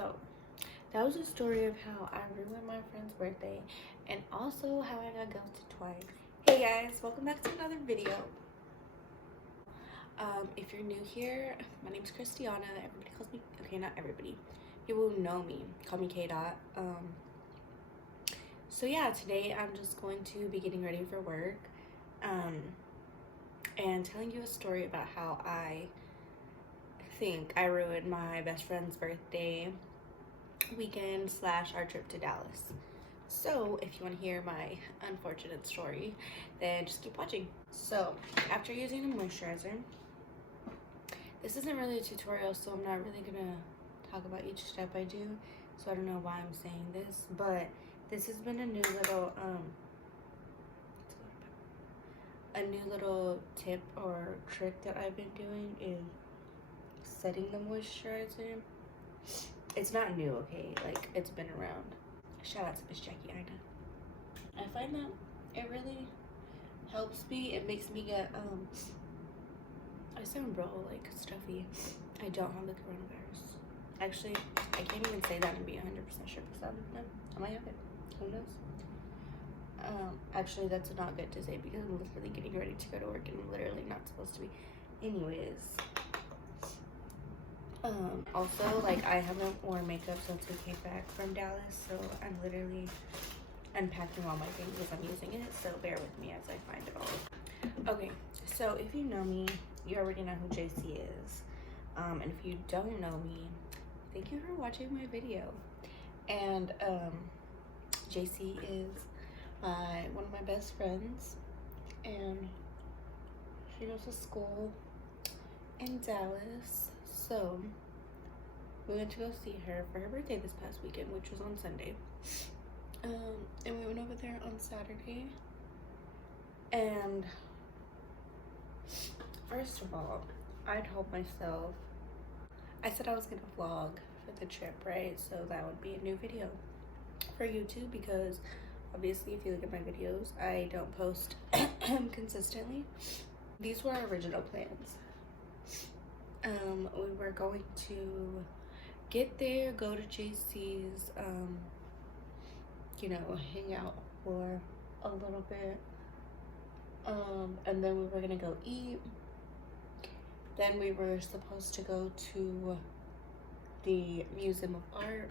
So that was a story of how I ruined my friend's birthday and also how I got ghosted twice. Hey guys, welcome back to another video. If you're new here, my name's Christiana. Everybody calls me, okay, not everybody, people who know me call me K Dot. So yeah, today I'm just going to be getting ready for work and telling you a story about how I think I ruined my best friend's birthday weekend / our trip to Dallas. So if you want to hear my unfortunate story, then just keep watching. So after using the moisturizer, this isn't really a tutorial, so I'm not really gonna talk about each step I do, so I don't know why I'm saying this, but this has been a new little tip or trick that I've been doing is setting the moisturizer. It's not new, okay? Like, it's been around. Shout out to Miss Jackie Ina. I find that it really helps me. It makes me get I sound like stuffy. I don't have the coronavirus. Actually, I can't even say that and be 100% sure because I don't know. I might have it. Who knows? Actually, that's not good to say because I'm literally getting ready to go to work and I'm literally not supposed to be. Anyways. Also, like, I haven't worn makeup since we came back from Dallas, so I'm literally unpacking all my things as I'm using it, so bear with me as I find it all. Okay, so if you know me, you already know who JC is. And if you don't know me, thank you for watching my video. And JC is one of my best friends, and she goes to school in Dallas. So we went to go see her for her birthday this past weekend, which was on Sunday. And we went over there on Saturday. And first of all, I told myself, I said I was gonna vlog for the trip, right? So that would be a new video for YouTube because obviously if you look at my videos, I don't post consistently. These were our original plans. We were going to get there, go to JC's, you know, hang out for a little bit, and then we were gonna go eat. Then we were supposed to go to the Museum of Art.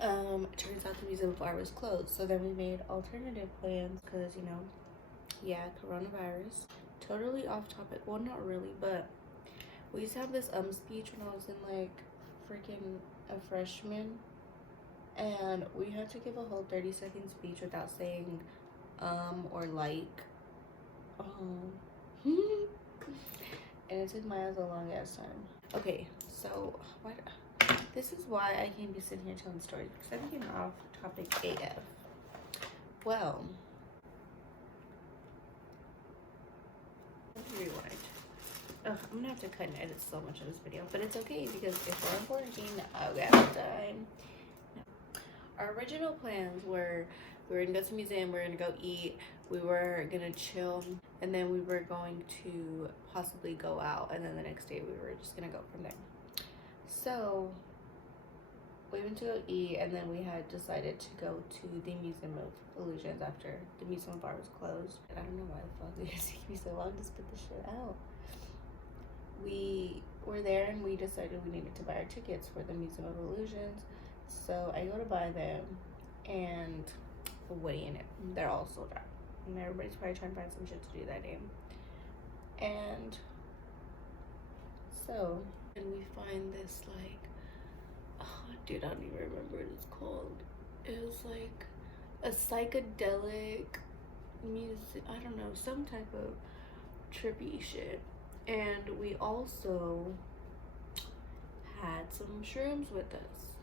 It turns out the Museum of Art was closed, so then we made alternative plans because, you know, yeah, coronavirus. Totally off topic, well, not really, but we used to have this speech when I was in like freaking a freshman, and we had to give a whole 30-second speech without saying or like. And it took my ass a long ass time. Okay, so what? This is why I can't be sitting here telling stories because I'm getting off topic AF. Well, rewind. Ugh, I'm gonna have to cut and edit so much of this video, but it's okay because if we're in quarantine, I'll get time. Our original plans were we were gonna go to the museum, we were gonna go eat, we were gonna chill, and then we were going to possibly go out, and then the next day we were just gonna go from there. So we went to go eat, and then we had decided to go to the Museum of Illusions after the Museum of Art was closed. I don't know why the fuck it was taking me so long to spit this shit out. We were there and we decided we needed to buy our tickets for the Museum of Illusions. So I go to buy them and what do you know? They're all sold out. And everybody's probably trying to find some shit to do that day. And so, and we find this like, oh, dude, I don't even remember what it's called. It was like a psychedelic music, I don't know, some type of trippy shit. And we also had some shrooms with us,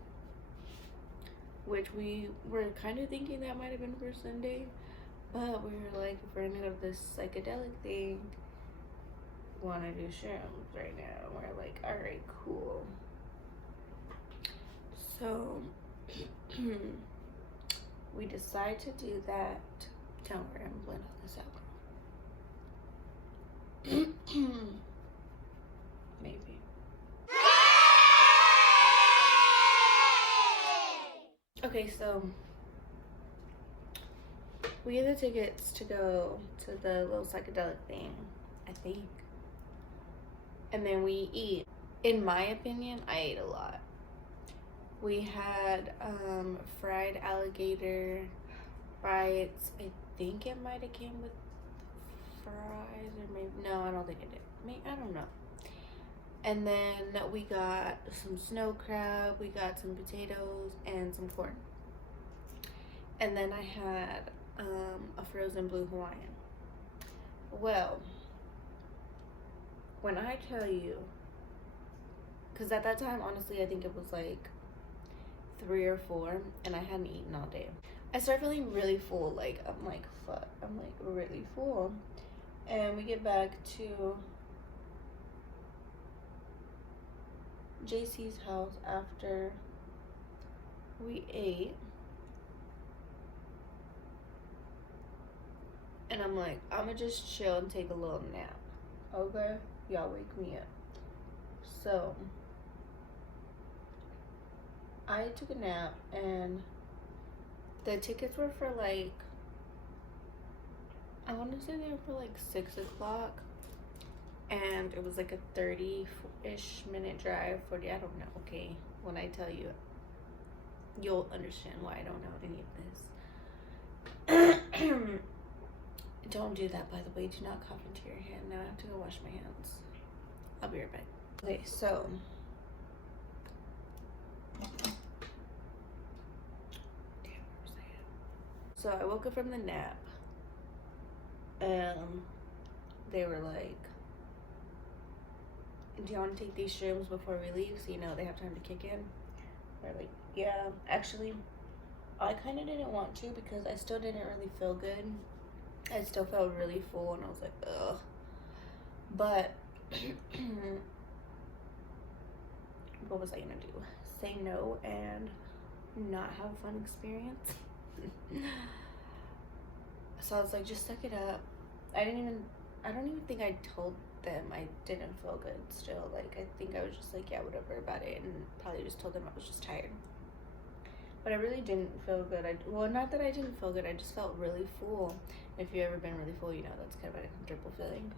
which we were kind of thinking that might have been for Sunday, but we were like, if we're gonna go to this psychedelic thing, we want to do shrooms right now. We're like, all right, cool. So we decide to do that. Don't worry, I'm blending this out. Maybe. Okay, so we get the tickets to go to the little psychedelic thing, I think. And then we eat. In my opinion, I ate a lot. We had fried alligator bites. I think it might have came with fries, or maybe, no, I don't think it did. Maybe, I don't know. And then we got some snow crab, we got some potatoes, and some corn. And then I had a frozen blue Hawaiian. Well, when I tell you, because at that time, honestly, I think it was like 3 or 4, and I hadn't eaten all day. I start feeling really full. Like, I'm like, fuck, I'm like really full. And we get back to JC's house after we ate. And I'm like, I'm gonna just chill and take a little nap. Okay? Y'all wake me up. So, I took a nap, and the tickets were for like, I want to say they were for like 6 o'clock. And it was like a 30-ish minute drive, 40, I don't know, okay? When I tell you, you'll understand why I don't know any of this. Don't do that, by the way. Do not cough into your hand. Now I have to go wash my hands. I'll be right back. Okay, so I woke up from the nap, and they were like, do you want to take these shrooms before we leave so you know they have time to kick in? They're like, yeah. Actually, I kind of didn't want to because I still didn't really feel good. I still felt really full, and I was like, ugh. But what was I gonna do? Say no and not have a fun experience? So I was like, just suck it up. I don't even think I told them I didn't feel good still. Like, I think I was just like, yeah, whatever about it, and probably just told them I was just tired. But I really didn't feel good. Well, not that I didn't feel good, I just felt really full. If you've ever been really full, you know that's kind of an uncomfortable feeling.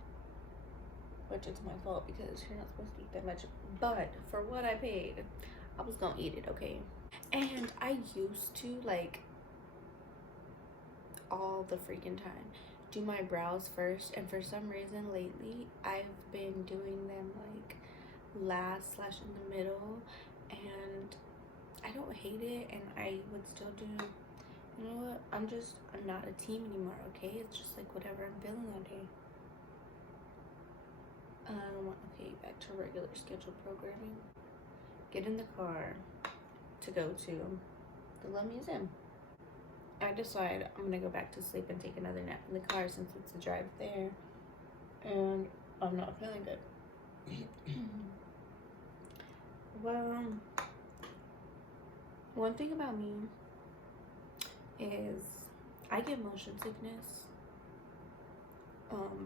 Which it's my fault because you're not supposed to eat that much. But for what I paid, I was gonna eat it, okay? And I used to, like, all the freaking time, do my brows first, and for some reason lately I've been doing them like last / in the middle, and I don't hate it, and I would still do, you know what, I'm not a team anymore, okay? It's just like whatever I'm feeling that day. Okay, back to regular scheduled programming. Get in the car to go to the little museum. I decide I'm gonna go back to sleep and take another nap in the car since it's a drive there, and I'm not feeling good. Well, one thing about me is I get motion sickness,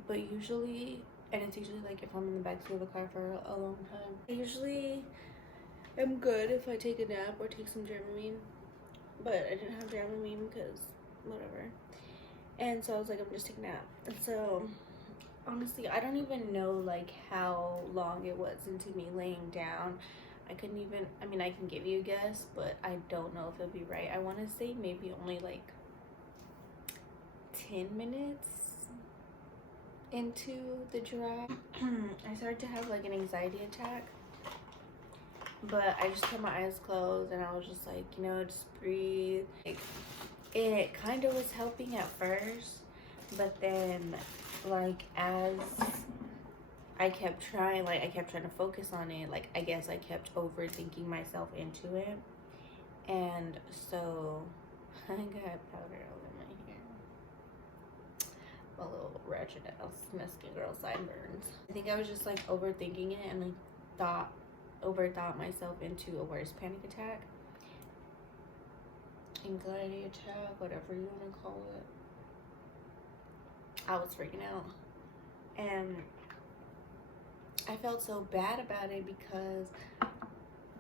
but usually, and it's usually like if I'm in the backseat of a car for a long time, I usually am good if I take a nap or take some Dramamine. But I didn't have Dramamine because whatever. And so I was like, I'm just taking a nap. And so honestly, I don't even know like how long it was into me laying down. I couldn't even, I mean, I can give you a guess, but I don't know if it'll be right. I want to say maybe only like 10 minutes into the drive. I started to have like an anxiety attack. But I just kept my eyes closed, and I was just like, you know, just breathe. And it kind of was helping at first, but then, like, as I kept trying, like, I kept trying to focus on it, like, I guess I kept overthinking myself into it. And so, I got powder all in my hair. A little ratchet ass Mexican girl sideburns. I think I was just, like, overthinking it, and, like, overthought myself into a worse panic attack, anxiety attack, whatever you want to call it. I was freaking out, and I felt so bad about it because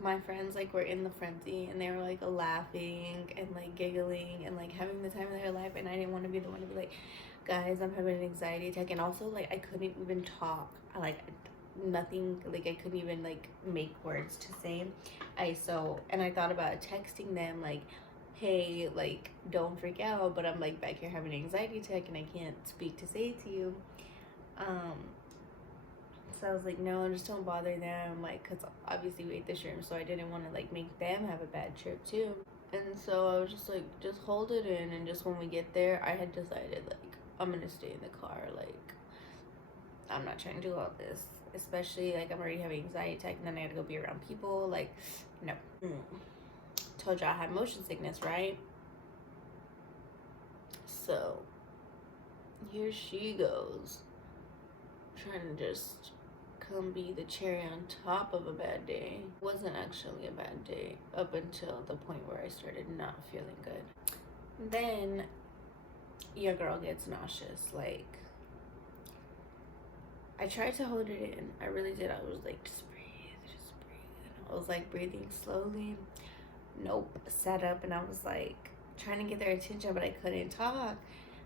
my friends like were in the frenzy, and they were like laughing and like giggling and like having the time of their life, and I didn't want to be the one to be like, guys, I'm having an anxiety attack. And also like I couldn't even talk. Nothing, like I couldn't even like make words to say. And I thought about texting them like, hey, like don't freak out, but I'm like back here having an anxiety attack and I can't speak to say it to you. So I was like, no, just don't bother them, like, because obviously we ate the shrimp, so I didn't want to like make them have a bad trip too. And so I was just like, just hold it in, and just when we get there, I had decided like I'm gonna stay in the car. Like, I'm not trying to do all this, especially like I'm already having anxiety attack, and then I had to go be around people. Like, no. Told you I had motion sickness, right? So here she goes, trying to just come be the cherry on top of a bad day. It wasn't actually a bad day up until the point where I started not feeling good. Then your girl gets nauseous. Like, I tried to hold it in. I really did. I was like, just breathe, just breathe. I was like breathing slowly. Nope. Sat up and I was like trying to get their attention, but I couldn't talk.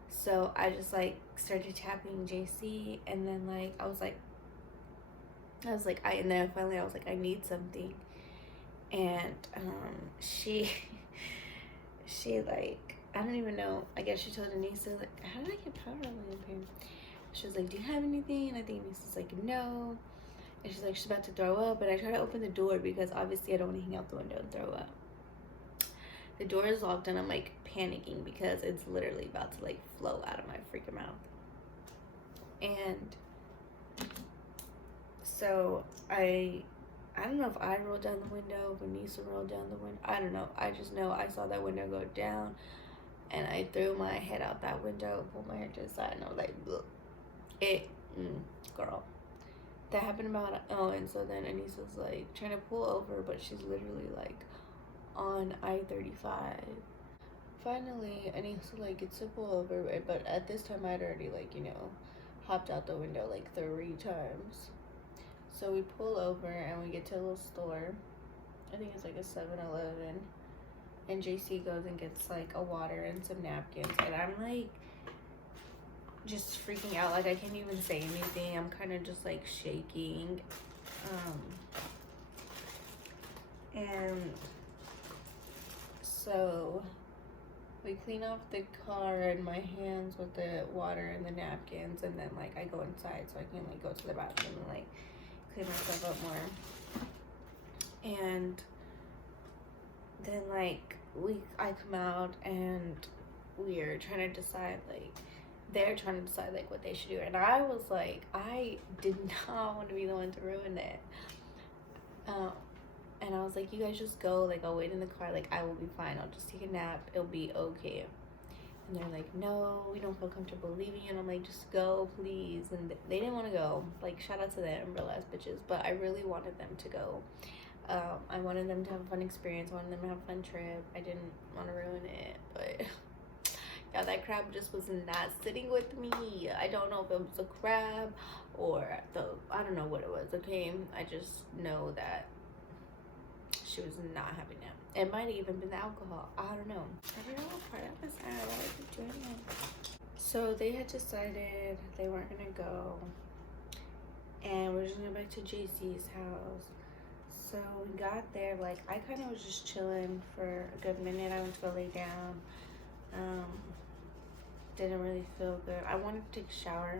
So I just like started tapping JC, and then like I was like, and then finally I was like, I need something. And she like, I don't even know, I guess she told Anissa, like, how did I get powder on my lip? She was like, do you have anything? And I think Anissa's like, no. And she's like, she's about to throw up. And I try to open the door because obviously I don't want to hang out the window and throw up. The door is locked, and I'm like panicking because it's literally about to like flow out of my freaking mouth. And so I don't know if I rolled down the window, if Anissa rolled down the window. I don't know. I just know I saw that window go down, and I threw my head out that window, pulled my hair to the side, and I was like, girl. That happened about, and so then Anissa's like trying to pull over, but she's literally like on I-35. Finally, Anissa like gets to pull over, but at this time I'd already like, you know, hopped out the window like 3 times. So we pull over and we get to a little store. I think it's like a 7-Eleven. And JC goes and gets like a water and some napkins. And I'm like just freaking out. Like I can't even say anything. I'm kind of just like shaking. And so we clean off the car and my hands with the water and the napkins, and then like I go inside so I can like go to the bathroom and like clean myself up more. And then like I come out and we're trying to decide, like they're trying to decide like what they should do, and I was like, I did not want to be the one to ruin it. And I was like, you guys just go, like I'll wait in the car, like I will be fine, I'll just take a nap, it'll be okay. And they're like, no, we don't feel comfortable leaving you. And I'm like, just go, please. And they didn't want to go. Like, shout out to them, real ass bitches. But I really wanted them to go. I wanted them to have a fun experience. I wanted them to have a fun trip. I didn't want to ruin it. But, yeah, that crab just was not sitting with me. I don't know if it was a crab or I don't know what it was, okay? I just know that she was not having it. It might have even been the alcohol. I don't know. I don't know what part of this I was doing it. So they had decided they weren't gonna go, and we're just gonna go back to JC's house. So we got there, like I kind of was just chilling for a good minute. I went to go lay down. Didn't really feel good. I wanted to take a shower,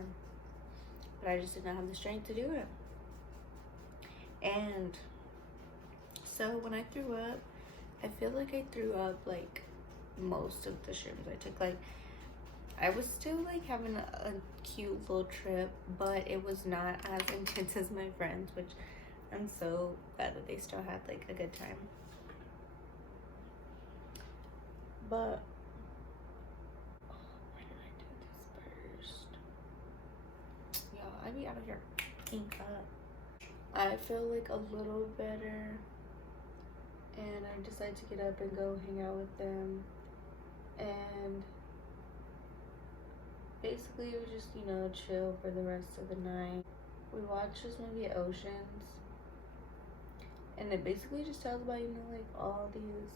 but I just did not have the strength to do it. And so when I threw up, I feel like I threw up like most of the shrooms I took. Like I was still like having a cute little trip, but it was not as intense as my friends, which I'm so glad that they still had like a good time. But why did I do this first? Y'all, I be out of here ink up. I feel like a little better, and I decided to get up and go hang out with them. And basically it was just, you know, chill for the rest of the night. We watched this movie Oceans, And it basically just tells about, you know, like all these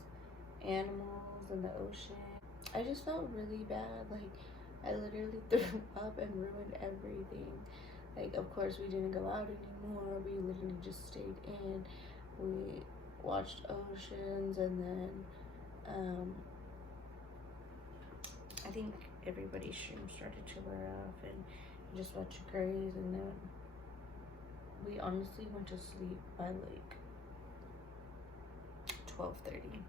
animals in the ocean. I just felt really bad. Like, I literally threw up and ruined everything. Like, of course, we didn't go out anymore. We literally just stayed in. We watched oceans, and then I think everybody's stream started to wear off, and just watched Grays, and then we honestly went to sleep by like 12:30.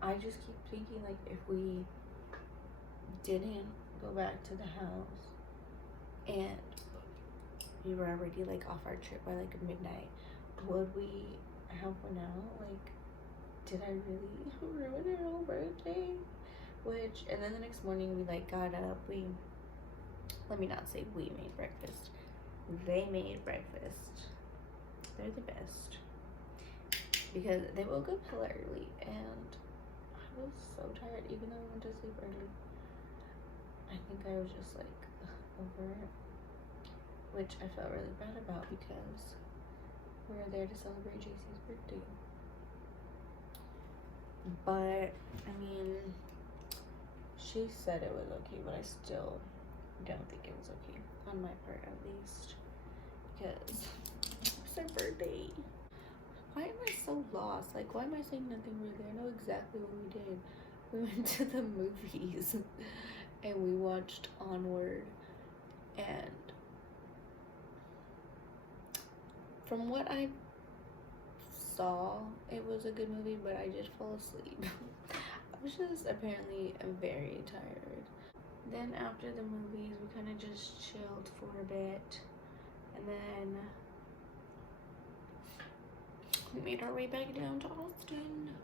I just keep thinking, like, if we didn't go back to the house and we were already like off our trip by like midnight, would we have one out? Like, did I really ruin our whole birthday? Which, and then the next morning we like got up, let me not say we made breakfast, they made breakfast. They're the best because they woke up hella early, and I was so tired. Even though I went to sleep early, I think I was just like over it, which I felt really bad about because we were there to celebrate JC's birthday. But I mean, she said it was okay, but I still don't think it was okay, on my part at least, because it's her birthday. Why am I so lost? Like, why am I saying nothing really? I know exactly what we did. We went to the movies and we watched Onward, and from what I saw, it was a good movie, but I did fall asleep. I was just apparently very tired. Then after the movies, we kind of just chilled for a bit, and then we made our way back down to Austin.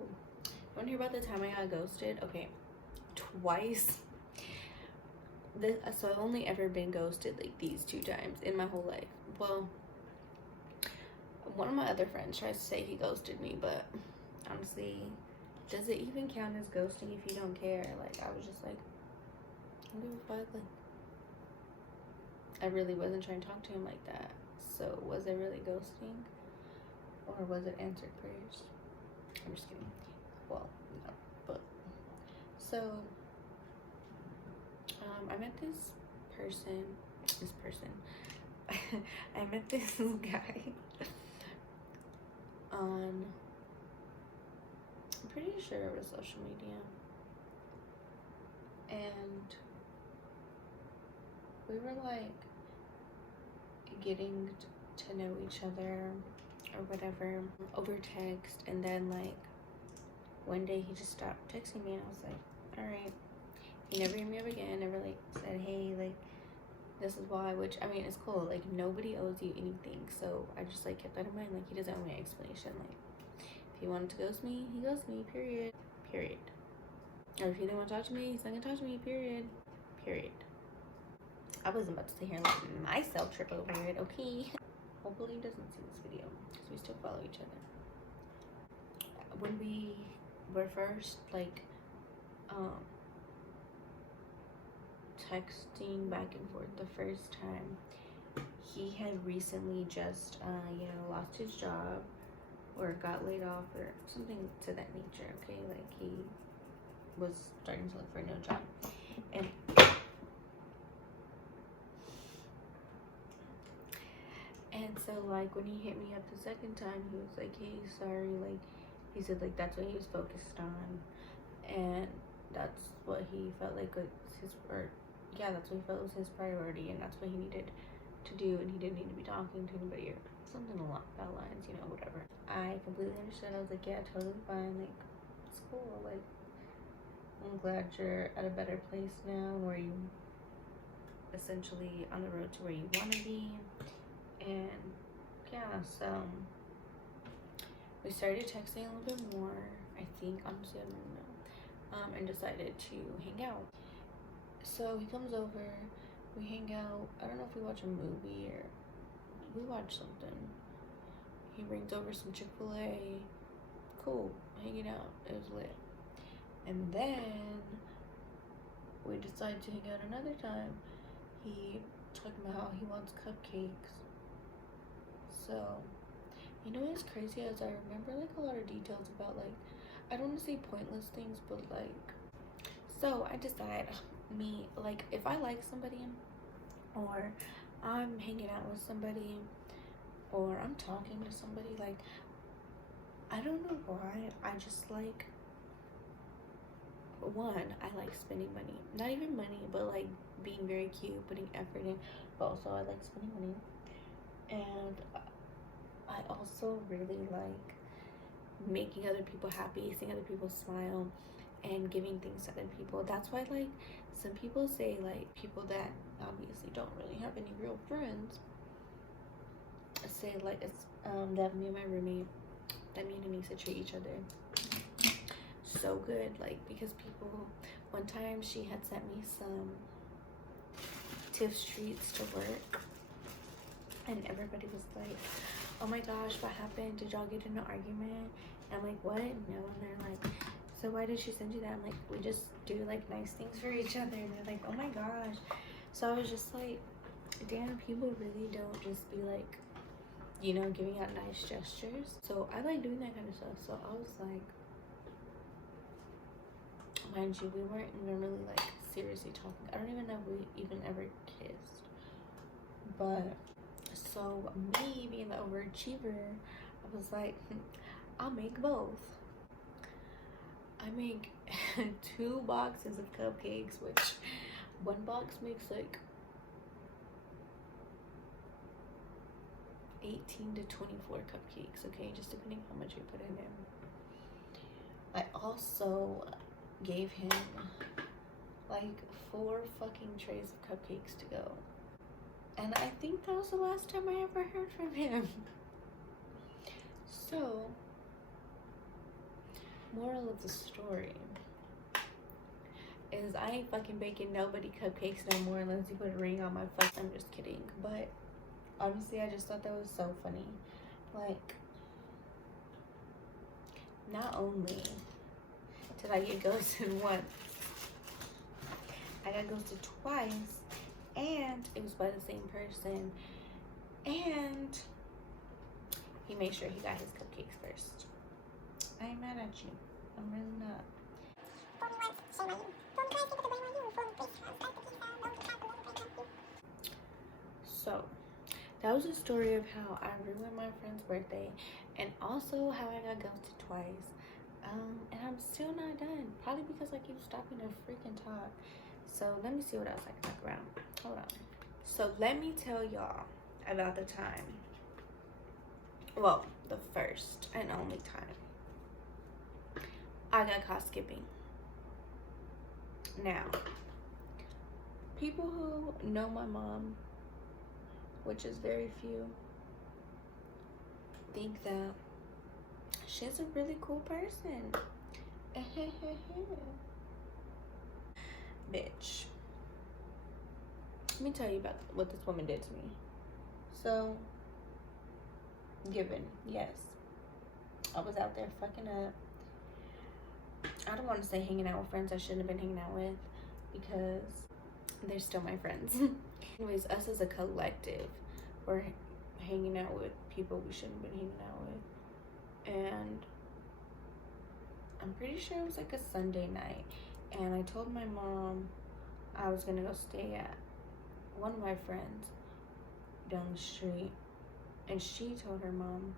You want to hear about the time I got ghosted? Okay, twice. So I've only ever been ghosted like these 2 times in my whole life. Well, one of my other friends tries to say he ghosted me, but honestly, does it even count as ghosting if you don't care? Like, I was just like, I don't give a fuck. Like, I really wasn't trying to talk to him like that. So was it really ghosting, or was it answered prayers? I'm just kidding. Well, no, but so I met this person. I met this guy on, I'm pretty sure it was social media, and we were like getting to know each other or whatever over text, and then like one day he just stopped texting me, and I was like, all right. He never hit me up again, never like said, hey, like, this is why, which, I mean, it's cool. Like, nobody owes you anything, so I just like kept that in mind. Like, he doesn't owe me an explanation. Like, if he wanted to ghost me, he ghosted me, period. Or if he didn't want to talk to me, he's not gonna talk to me, period. I wasn't about to sit here and let myself trip over it, okay? Hopefully he doesn't see this video, because we still follow each other. When we were first, like, texting back and forth the first time, he had recently just, you know, lost his job or got laid off or something to that nature, okay? Like, he was starting to look for a new job. And so, like, when he hit me up the second time, he was like, hey, sorry, like, he said, like, that's what he was focused on, and that's what he felt like was his, or yeah, that's what he felt was his priority, and that's what he needed to do, and he didn't need to be talking to anybody or something along that lines, you know, whatever. I completely understood. I was like, yeah, totally fine, like, it's cool, like, I'm glad you're at a better place now, where you essentially on the road to where you want to be. And yeah, so we started texting a little bit more, I think, honestly, I don't know, and decided to hang out. So he comes over, we hang out. I don't know if we watch a movie or we watch something. He brings over some Chick-fil-A. Cool, hanging out, it was lit. And then we decided to hang out another time. He talking about how he wants cupcakes. So You know what's crazy is I remember like a lot of details about like, I don't want to say pointless things, but like, so I decide me, like, if I like somebody or I'm hanging out with somebody or I'm talking to somebody, like, I don't know why, I just like, one, I like spending money. Not even money, but like being very cute, putting effort in, but also I like spending money. And I also really like making other people happy, seeing other people smile, and giving things to other people. That's why, like, some people say, like, people that obviously don't really have any real friends say, like, it's that me and my roommate, that me and Anissa treat each other so good, like, because people, one time she had sent me some Tiff's treats to work, and everybody was like, oh my gosh, what happened? Did y'all get in an argument? And I'm like, what? No. And they're like, so why did she send you that? I'm like, we just do like nice things for each other. And they're like, oh my gosh. So I was just like, damn, people really don't just be like, you know, giving out nice gestures. So I like doing that kind of stuff. So I was like, mind you, we weren't even really like seriously talking. I don't even know if we even ever kissed. But so me being the overachiever, I was like, I'll make both. I make 2 boxes of cupcakes, which one box makes like 18 to 24 cupcakes, okay, just depending how much you put in there. I also gave him like 4 fucking trays of cupcakes to go. And I think that was the last time I ever heard from him. So, moral of the story is I ain't fucking baking nobody cupcakes no more unless you put a ring on my fuck. I'm just kidding. But honestly, I just thought that was so funny. Like, not only did I get ghosted once, I got ghosted twice, and it was by the same person, and he made sure he got his cupcakes first. I ain't mad at you. I'm really not. So, that was a story of how I ruined my friend's birthday, and also how I got ghosted twice. And I'm still not done. Probably because I keep stopping to freaking talk. So let me see what else I can talk about. Hold on. So let me tell y'all about the time. Well, the first and only time I got caught skipping. Now, people who know my mom, which is very few, think that she's a really cool person. Bitch. Let me tell you about what this woman did to me. So, given, yes, I was out there fucking up. I don't want to say hanging out with friends I shouldn't have been hanging out with, because they're still my friends. Anyways, us as a collective, we're hanging out with people we shouldn't have been hanging out with. And I'm pretty sure it was like a Sunday night. And I told my mom I was gonna go stay at one of my friends down the street. And she told her mom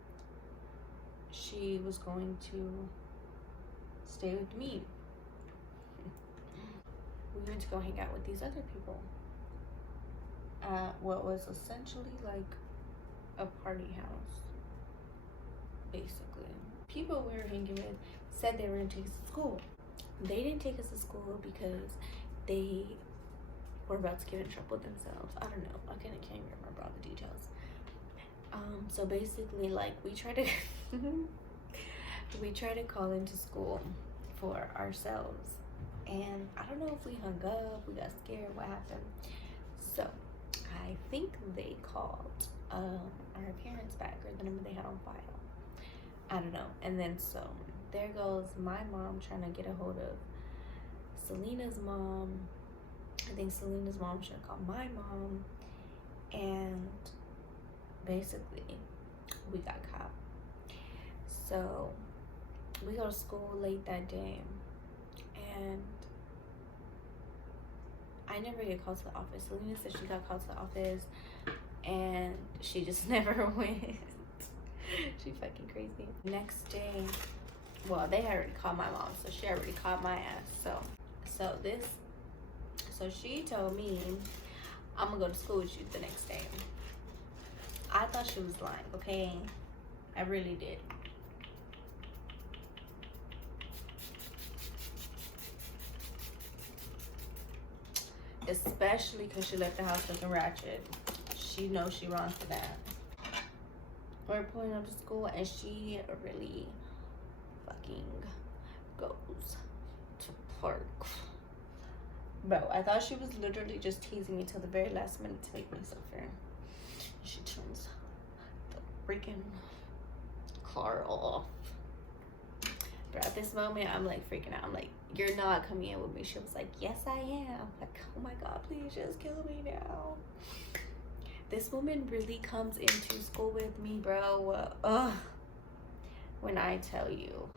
she was going to stay with me. We went to go hang out with these other people at what was essentially like a party house, basically. People we were hanging with said they were gonna take us to school. They didn't take us to school because they were about to get in trouble themselves. I don't know. I can't even remember all the details. So basically, like, we try to call into school for ourselves, and I don't know if we hung up, we got scared, what happened. So I think they called our parents back, or the number they had on file. I don't know. And then so there goes my mom trying to get a hold of Selena's mom. I think Selena's mom should call my mom, and basically we got caught. So we go to school late that day, and I never get called to the office. Selena said she got called to the office, and she just never went. She fucking crazy. Next day, well, they had already called my mom, so she already called my ass. So she told me, I'm gonna go to school with you the next day. I thought she was lying, okay? I really did. Especially because she left the house looking ratchet. She knows she wrong for that. We're pulling up to school, and she really fucking goes to park. Bro, I thought she was literally just teasing me till the very last minute to make me suffer. She turns the freaking car off. But at this moment, I'm like freaking out. I'm like, you're not coming in with me. She was like, yes, I am. I'm like, oh my God, please just kill me now. This woman really comes into school with me, bro. When I tell you,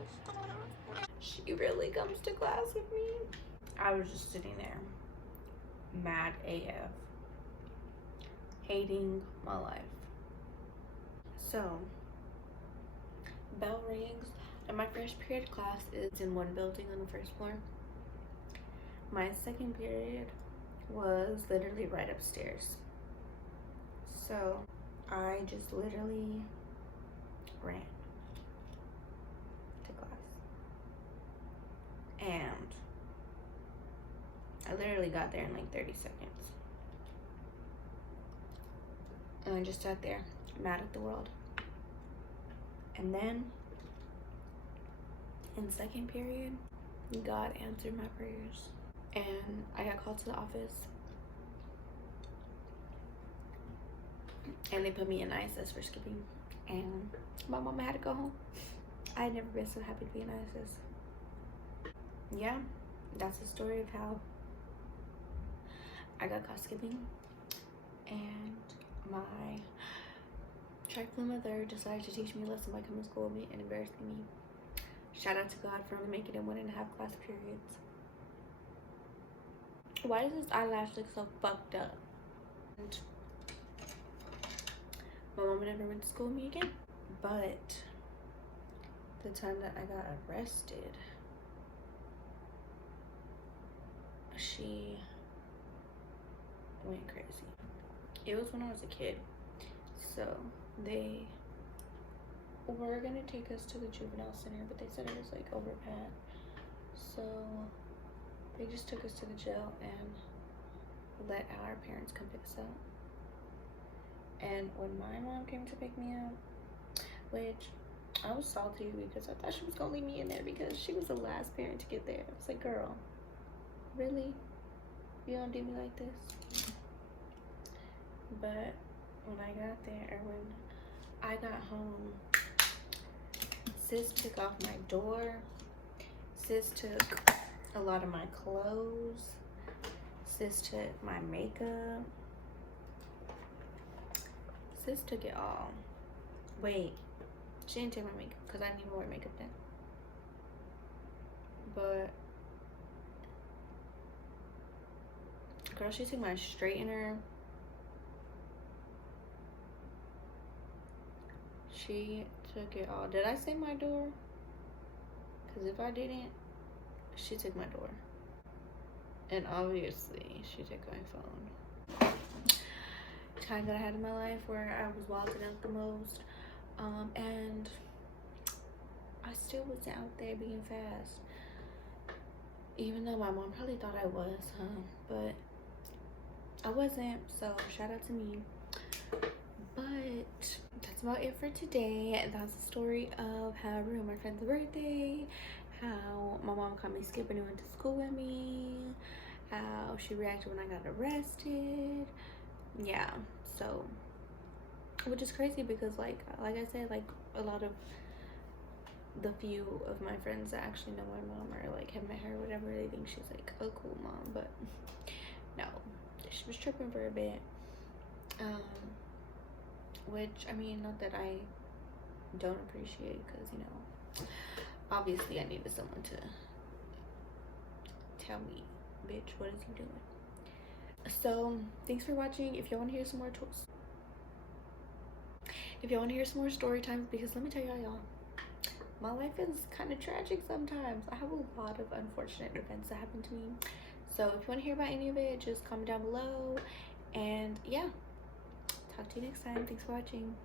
she really comes to class with me. I was just sitting there, mad AF, hating my life. So, bell rings, and my first period class is in one building on the first floor. My second period was literally right upstairs. So I just literally ran to class, and I literally got there in like 30 seconds, and I just sat there mad at the world. And then in second period, God answered my prayers, and I got called to the office, and they put me in ISS for skipping, and my mama had to go home. I had never been so happy to be in ISS. Yeah, that's the story of how I got caught skipping, and my track mother decided to teach me a lesson by coming to school with me and embarrassing me. Shout out to God for only making it 1.5 class periods. Why does this eyelash look so fucked up? And my mom never went to school with me again. But the time that I got arrested, she went crazy. It was when I was a kid. So they were gonna take us to the juvenile center, but they said it was like overpacked. So they just took us to the jail and let our parents come pick us up. And when my mom came to pick me up, which I was salty because I thought she was gonna leave me in there because she was the last parent to get there. I was like, girl, really? You don't do me like this? But when I got there, or when I got home, sis took off my door. Sis took a lot of my clothes. Sis took my makeup. Sis took it all. Wait, she didn't take my makeup because I didn't even wear makeup then. But girl, she took my straightener. She took it all. Did I say my door? Because if I didn't, she took my door. And obviously, she took my phone. Time that I had in my life where I was wilding out the most. And I still was out there being fast. Even though my mom probably thought I was, but I wasn't. So shout out to me. But that's about it for today. That's the story of how I ruined my friend's birthday, how my mom caught me skipping and went to school with me, how she reacted when I got arrested. Yeah, so, which is crazy because like I said, like a lot of the few of my friends that actually know my mom or like have met her or whatever, they think she's like a cool mom, but no, she was tripping for a bit. Which, I mean, not that I don't appreciate, because, you know, obviously I needed someone to tell me, bitch, what is you doing? So thanks for watching. If y'all want to hear some more story times, because let me tell y'all, my life is kind of tragic sometimes. I have a lot of unfortunate events that happen to me. So if you want to hear about any of it, just comment down below. And yeah, talk to you next time. Thanks for watching.